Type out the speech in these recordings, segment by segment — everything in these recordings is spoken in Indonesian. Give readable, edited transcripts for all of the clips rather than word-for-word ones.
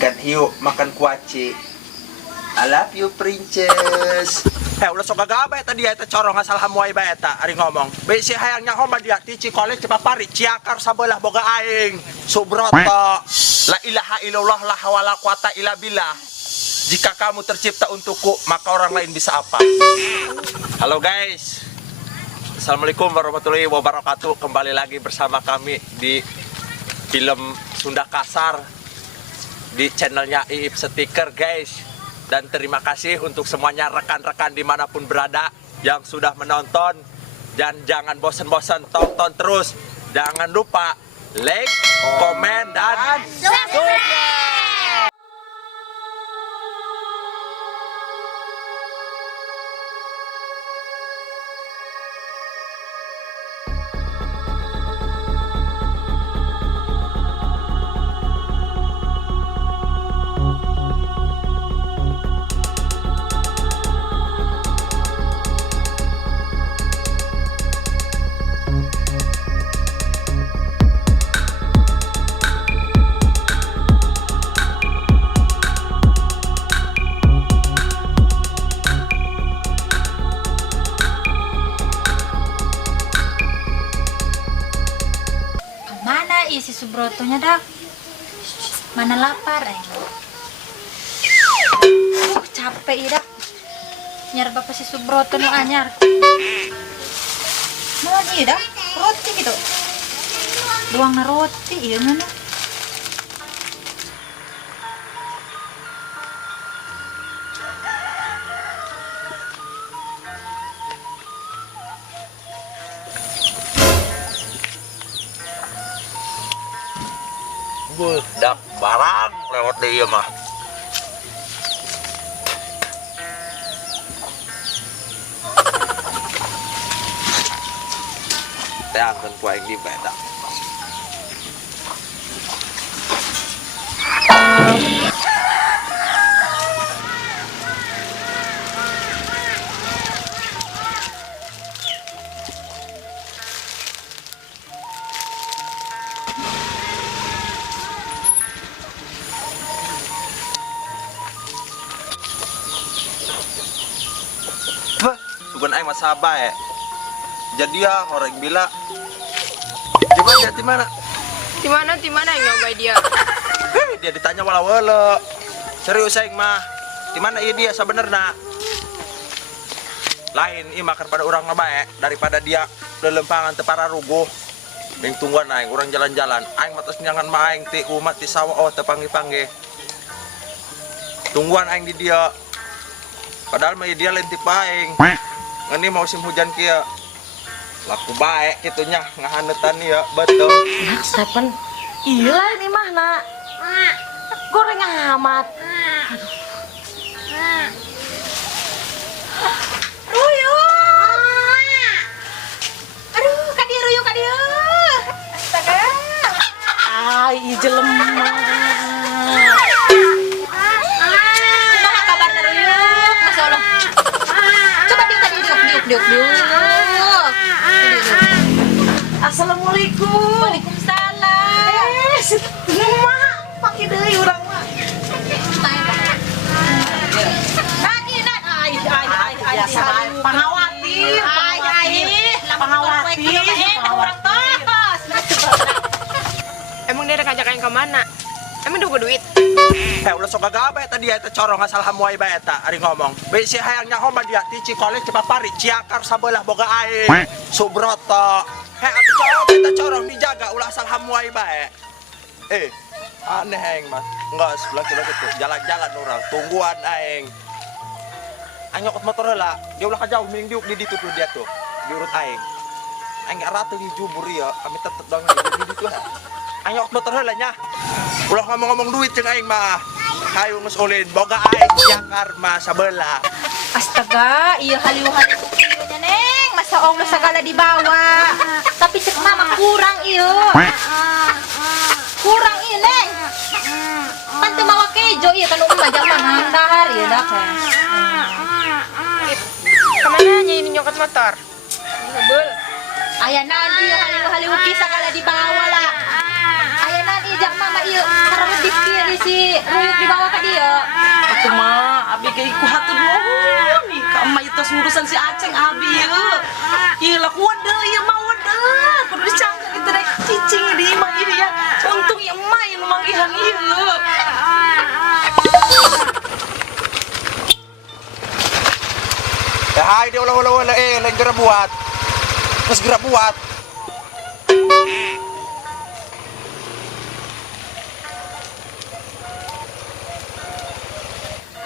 Ikan hiu makan kuaci. I love you, princess. Ulah so gagabay tadi eta corong asal hamuai ba eta ari ngomong. Be si hayangnya homa dia ti cikole cepapari ciakar sabelah boga aing. Subroto. La ilaha illallah la hawala quwata illa billah. Jika kamu tercipta untukku, maka orang lain bisa apa? Halo guys. Assalamualaikum warahmatullahi wabarakatuh. Kembali lagi bersama kami di film Sunda Kasar di channelnya Iip Stiker guys. Dan terima kasih untuk semuanya rekan-rekan dimanapun berada yang sudah menonton. Dan jangan bosan-bosan, tonton terus. Jangan lupa like, komen, dan subscribe. Si Subrotonya dah mana lapar capek dah nyar bapak si Subroto nu anyar mana nih dah roti gitu doang na roti iya mana Dak barang lewat dia mah. Teh akan kuaing di beda. Bukan aing masaba ya. Jadi ya orang bila coba dia di mana? Di mana yang nyoba dia? Dia ditanya wala-wala. Serius aing mah. Di mana iya dia sebenarnya? Lain ieu makan pada orang bae daripada dia lelempangan teu para ruguh. Ning tungguan aing urang jalan-jalan. Aing mah tos nyangan mah aing ti umat ti sawah teu panggih-panggih. Tungguan aing di dia. Padahal mah dia lain ti paing. Ini musim hujan kia laku baik gitunya ngahanetan ya betul. Nak Stephen, iya ini mah nak goreng amat. aduh kadia ruyung kadia astaga Ay jelem. kumaha kabarna ruyung masya Allah coba diuk tadi diuk Assalamualaikum. Waalaikumsalam. Mak, pakai deui urang mah. Pangawati. Emang dia ada ngajak yang kemana? Emang dia buka duit? Ulah sok gagabay tadi eta corong asal hamuai bae eta ari ngomong. Be si hayangnya homa dia ti cikole cepapari ciakar sabelah boga aing. Subroto. Atuh corong eta corong dijaga ulah asal hamuai bae. Aneh aing mah. Enggak sebelah kita gitu. Jalan-jalan orang tungguan aing. Aing nyokot motor heula, dia ulah kajauh mending diuk di ditu tuh dia tuh. Diurut aing. Aing ratu di jubur ya, kami tetep dong di ditu ha. Aing nyokot motor heula nya. Ulah ngomong-ngomong duit jeung aing mah. Hayu geus ulin boga aing ciakar mah sabelah. Astaga, iya haliu-haliu ieu Neng, masa Allah segala dibawa. Tapi cek mama kurang ieu. Kurang ieu Neng. Pan teu mawa kejo ieu kana umah zaman dahar ieu dah teh. Kemana nyanyi nyokot motor? Ngebul. Aya nanti haliu-haliu kisah kala dibawa lah. Aya nanti jak mama ka iyo. Karawit dia di si ruyuk di bawah ka dia. Atu mah abi kayak ku hatur nuhun nih ka emak itu ngurusan si Aceng abi ya. Ieu lah kuat deh ieu mah wadah. Kudu dicangga gitu deh cicing di imah ini ya. Untung ya emak yang manggihan ieu. Hai dia ulah lain gerak buat. Terus gerak buat.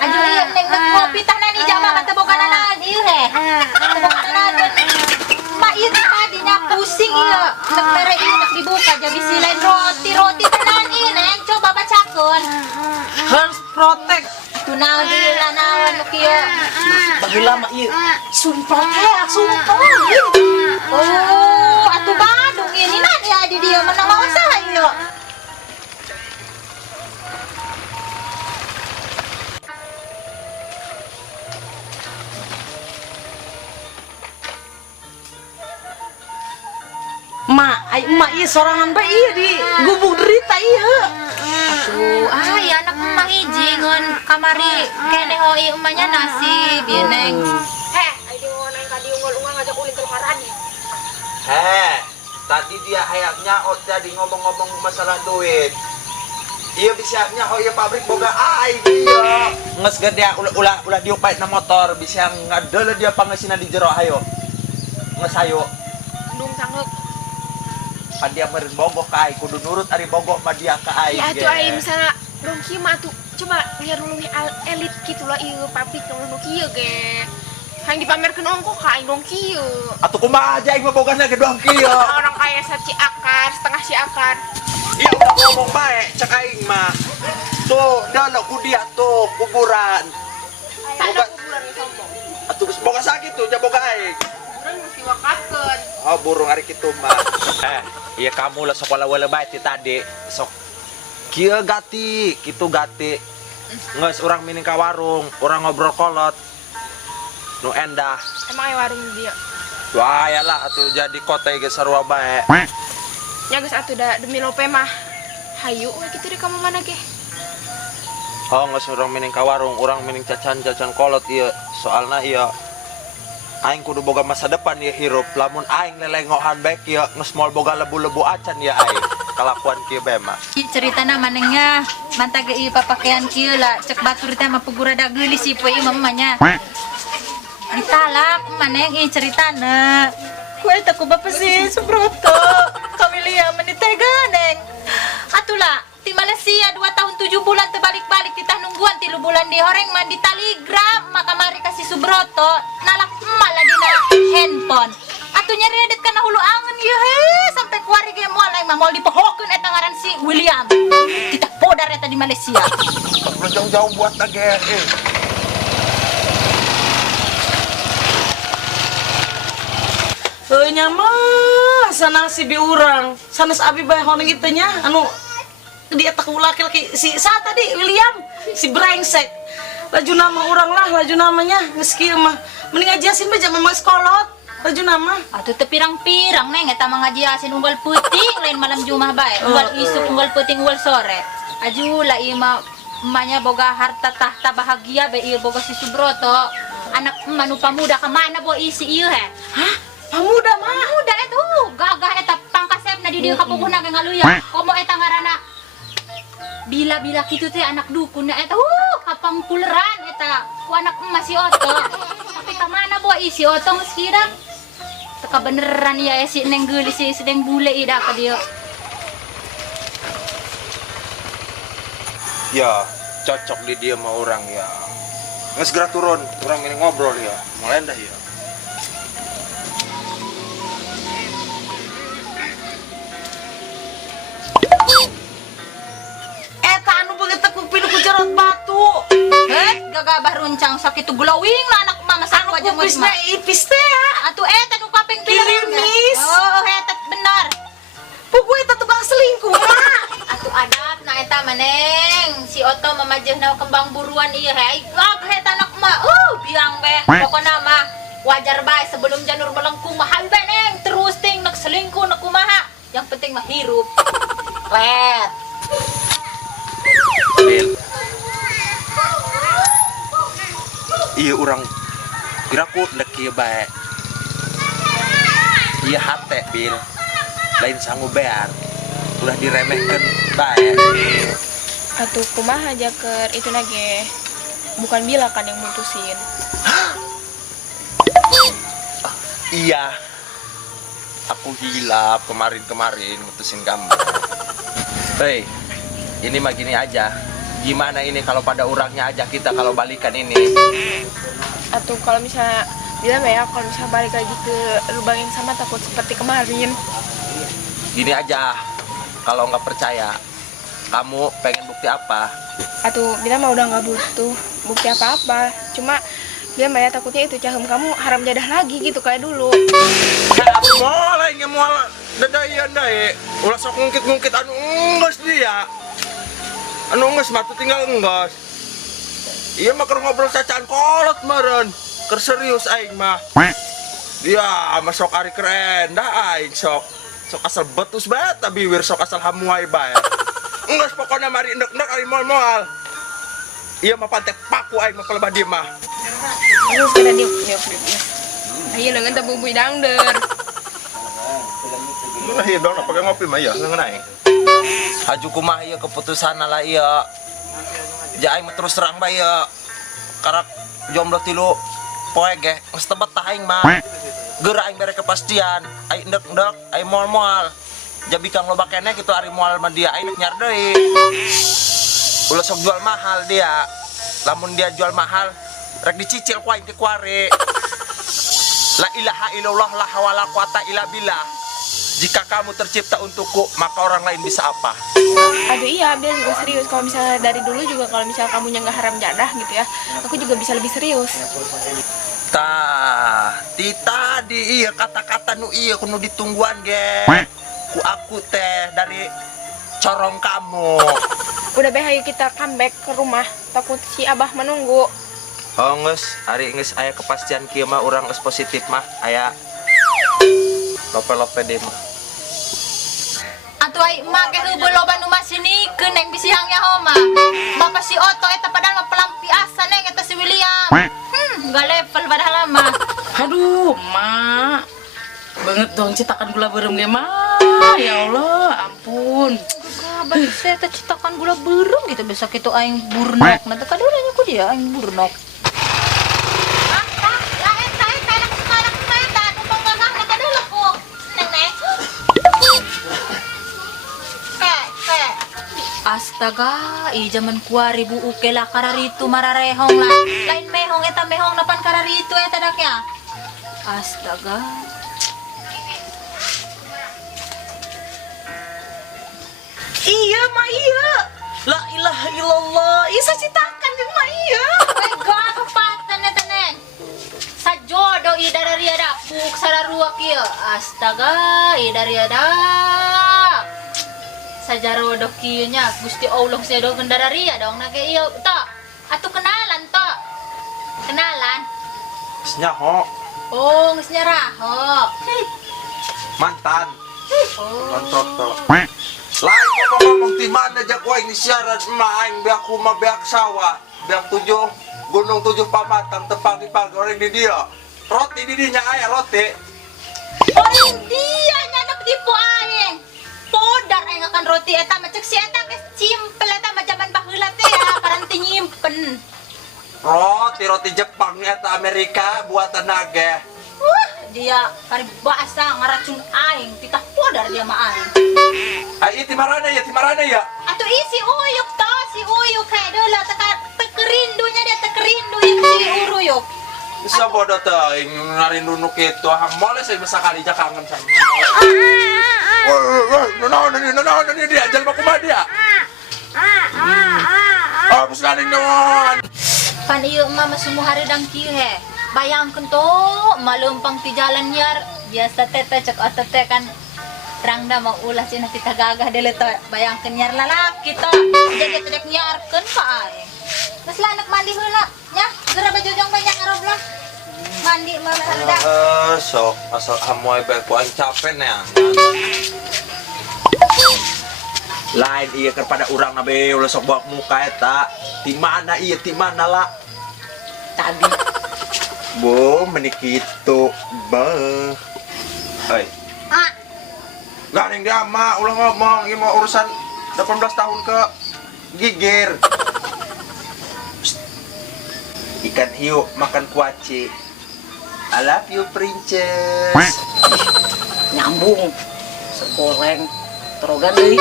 Aduh iya neng ngopi tanah ni jama kata boga nanan ieu he. Kata boga nanan. Mak ieu tadinya pusing ieu. Nek mere ieu nak dibuka jadi silain roti tanan ieu neng coba bacakeun. Harus protek. Tunaon ieu lanawan nu kieu. Baheula mah ieu. Sumpah sumpah. Oh, atuh Badung ini nan ya di dia menang mau usaha ieu. Mak ieu sorangan bae ieu di gubuk derita ieu. Ya anak emak hiji ngeun kamari kene hoi emaknya nasi bieu neng. Ai dia mau neng kadi unggal-unggal ngajak ulin telu harani. Tadi dia hayaknya jadi ngomong-ngomong masalah duit. Iya bisanya oh iya pabrik boga ai dia. Nges gede ulah diupait na motor bisa ngadele dia pangasina di jero hayo. Nges hayo. Dung sanggeuk. Pan dia meureun bogoh ka ai kudu nurut ari bogoh mah dia ka ai. Ya atuh ai misalnya dongki mah atuh coba lihat dulu nih elit gitu lah ieu pabrik nu kieu ge. Hang dipamerkeun ongko ka aing dongki ieu. Atuh kumaha aja aing mah bogana ge doang kieu. Orang kaya saci akar, setengah si akar. Iya udah ngomong bae cek aing mah. Tuh, dana ku dia tuh kuburan. Ada kuburan di sombong. Atuh geus boga sakit tuh nya boga aing. Kuburan mesti wakatkeun. Oh burung hari kitu mah. Iya kamu lah sekolah wala bae ti tadi. Sok kieu gati, kitu gati. Ngeus urang mining ka warung, urang ngobrol kolot. Nu endah. Emang aya warung di dia. Wah, yalah atuh jadi kota ge sarua bae. Ya geus atuh da demi lope mah. Hayu we kitu di kamu mana ge? Oh, ngeus urang mining ka warung, urang mining cacan kolot ieu. Soalna ieu aing kudu boga masa depan ieu hirup. Lamun aing lelengohan baik ieu geus moal boga lebu-lebu acan ieu aing. Kalakuan kieu bae mah. Ceritana manengnya manta ge ieu papakean kieu lah cek batur teh mah pugurada geulis si poe mamanya. Ditalak maneng ieu ceritana. Kue tak ku bapak sih Subroto. Kami lihat menitega neng. Atulah di Malaysia 2 tahun 7 bulan terbalik-balik kita nungguan 3 bulan di horeng mandi telegram maka mari kasih Subroto nalak malah dina handphone. Atuh nyari edet kana hulu angen ieu he sampai kuari ge moal aing mah moal dipohokeun eta ngaran si William. Kita podar eta di Malaysia. Perlu jauh-jauh buat lagi. Nyamah sana si bi urang sanes abi bae honeng itu nya anu dia tak laki-laki si saat tadi William si brengsek laju nama orang lah laju namanya geus kieu mah mending ajasin bae jam mah sekolot laju nama Atuh teu pirang-pirang neng eta mah ngajiasin unggal peuting lain malam Jumat bae unggal isuk unggal peuting unggal sore aju lah ieu mah emanya boga harta tahta bahagia bae ieu boga si Subroto anak emak nu pamuda ka mana bo isi ieu he hah pamuda mah pamuda eta gagah eta pangkasepna di dieu kapupuhna ge ngaluya komo eta ngaranna bila kitu teh anak dukun eta kapang puleran eta ku anak emak si Oto tapi ka mana bo isi Oto geus kirang teka beneran ya si neng geulis si sedeng bule ida ka dieu Ya, cocok di dia mah orang ya. Nges gerak turun, orang ini ngobrol ya. Mulai dah ya. eta anu begitu ku pilu ku jarot batu gagabah runcang sakit glowing lah anak mama sarua jeung geus kupisna ipis teh ya atuh eta nu kaping pileran Kirimis. oh eta benar pugu eta tukang selingkuh mah atuh adab na eta maneng si Oto mamajehna kembang buruan ieu he gagah eta anak mah biang be pokona mah wajar bae sebelum janur melengkung mah hayu bae neng terus ting nak selingkuh nak kumaha yang penting mah hirup let Bil. Iya orang kira ku ndek ieu bae. Iya hate Bil. Lain sanggup bayar. Udah diremehkeun bae. Atuh kumaha jaker itu nage. Bukan Bila kan yang mutusin. Iya. Aku hilap kemarin-kemarin mutusin kamu. Hei, ini mah gini aja. Gimana ini kalau pada orangnya aja kita kalau balikan ini? Atau kalau misalnya Bila ya, kalau misalnya balik lagi ke lubang yang sama takut seperti kemarin. Gini aja. Kalau nggak percaya, kamu pengen bukti apa? Atau Bila mah udah nggak butuh bukti apa-apa. Cuma Bila mah ya takutnya itu cahum kamu haram jadah lagi gitu kayak dulu. Aku mulai ngemual dadaian dae. Ulah sok ngungkit-ngungkit anu enggeus dia. Anu enggeus mah tuh tinggal enggeus. Iya mah keur ngobrol cacaan kolot meureun. Keur serius aing mah. Dia mah sok ari keren dah aing sok. Sok asal betus bae tapi wir sok asal hamuai bae. Enggeus pokona mari endek-endek ari moal-moal. Iya mah pantek paku aing mah pelebah dia mah. Ayo sekadar diuk. Ayo lengan tabubui dangder. Nah, iya dong, pakai ngopi mah ya, ngenai. Haju kumah iya keputusan lah iya. Ja aing mah terus terang bae ya. Karena jomblo tilu poe ge geus tebet tah aing mah. Geur aing bere kepastian, aing endek-endek, aing moal-moal. Jabi kang loba keneh kitu ari moal mah dia aing nyar deui. Ulah sok jual mahal dia. Lamun dia jual mahal, rek dicicil ku aing di kuare. La ilaha illallah la hawala quwata illa billah. Jika kamu tercipta untukku, maka orang lain bisa apa? Aduh iya, Bila juga serius. Kalau misalnya dari dulu juga kalau misalnya kamunya nggak haram jadah gitu ya, aku juga bisa lebih serius. Tah, di tadi iya kata-kata nu iya kudu ditungguan ge. Ku aku teh dari corong kamu. Udah ayo kita comeback ke rumah. Takut si Abah menunggu. Oh geus, ari geus aya kepastian kieu mah urang geus positif mah aya lope-lope deh mah. Atuh ai make heubeul loba nu masinikeun neng bisihangnya homa. Bapak si Oto eta padahal mah pelampiasan neng eta si William. Enggak level padahal mah. Aduh, Mak. Banget dong cetakan gula berem ge, Mak. Ya Allah, ampun. Kabar saya teh cetakan gula berem gitu besok itu aing burnok. Nah teh kadulanya ku dia aing burnok. Astaga, zaman kuari bu uke lah kararitu mararehong lah. Lain mehong eta mehong napan kararitu eta daknya. Astaga. Iya, Mak, iya. La ilaha illallah. Isa citakan jeung Mak iya. Wega kepatan eta neng. Sajodo i dari ada buk sararua kieu. Astaga, i dari ada. Sajarodo kieu nya Gusti Allah sedo kendararia dong na ge ieu ta. Atuh kenalan ta. Kenalan. Geus nyaho, Oh, geus nyaraho. mantan. Oh. Kontot to. Lain ngomong di mana aja ku aing siaran emak aing beak rumah beak sawah, beak tujuh gunung tujuh pamatang tepang di pagi orang di dia. Roti di dinya aya roti. Orang dia nyanak di po aing. Podar aing akan roti eta mah ceuk si eta geus simpel eta mah zaman baheula teh ya paranti nyimpen. Roti Jepang eta Amerika buatan nage. Dia paribasa ngaracun aing titah podar dia mah aing. Ai ti marana ya. Atuh isi uyuk to si uyuk kayak deula tekerindunya dia tekerindu yang si uruyuk. Bisa bodoh teh aing narindu nu kitu hang mole saya bisa kali ja kangen sama. Naon ini dia ajal mah kumaha dia. Habis ganing naon. Pan ieu mah masih haridang kieu he. Bayangkeun to maleumpang ti jalan nyar biasa teh cek otot teh kan rangda mau ulah cenah kita gagah deuleu teh bayangkeun nyar lalaki to. Jadi teh nyarkeun ka aing. Geus lanak mandi heula nya geura bajojong banyak ngaroblah. Mandi mah hareudak. Sok asal amoy bae ku aing capek neangan. Lain iya kepada orang nabe ulah sok bawa muka eta. Ti mana iya ti mana lah. Tadi Bo menikitu beh. Hei. Gak ada yang diama, ulah ngomong, ini mau urusan 18 tahun ke gigir. Psst. Ikan hiu makan kuaci. I love you princess. nyambung segoreng terogan deui.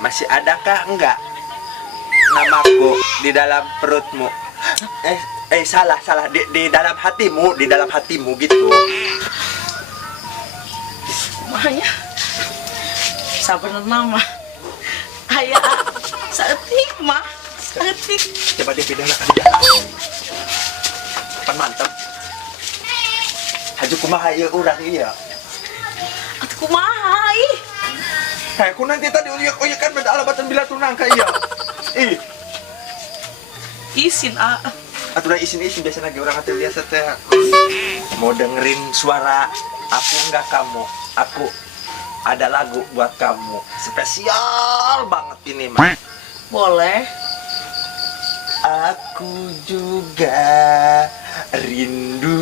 Masih adakah enggak namaku di dalam perutmu? Salah di dalam hatimu gitu. Kumanya sabenerna nama aya saeutik mah saeutik. Coba dia pindah ke dia. Pan mantap. Haju kumaha ieu urang ieu. Atuh kumaha ih? Aku nanti tadi uyak kan beda alabatan bila tunang ka ieu. Ih, Isin atuh da isin-isin biasa lagi orang atuh biasa teh. Mau dengerin suara aku enggak kamu. Aku ada lagu buat kamu. Spesial banget ini mah. boleh. Aku juga rindu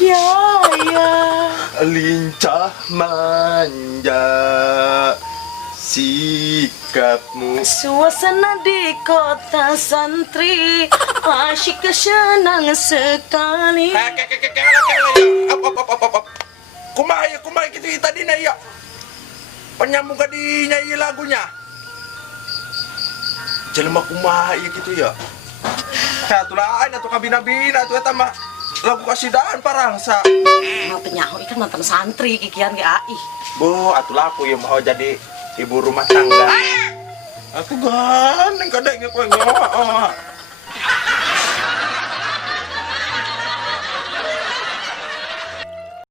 Ya ya. lincah manja sikapmu. Suasana di kota santri asyik senang sekali. Kumaha gitu tadi na ya. Penyambung ka di nyanyi lagunya. Jelema kumaha ieu kitu ya. Ya tulain atuh kabina-bina atuh eta mah lagu kasidaan parangsa. Mau penyaho ikan mantan santri kikian ge ai. Bu, atuh laku yang mau jadi ibu rumah tangga. Aku gandeng kadang kowe nyawa.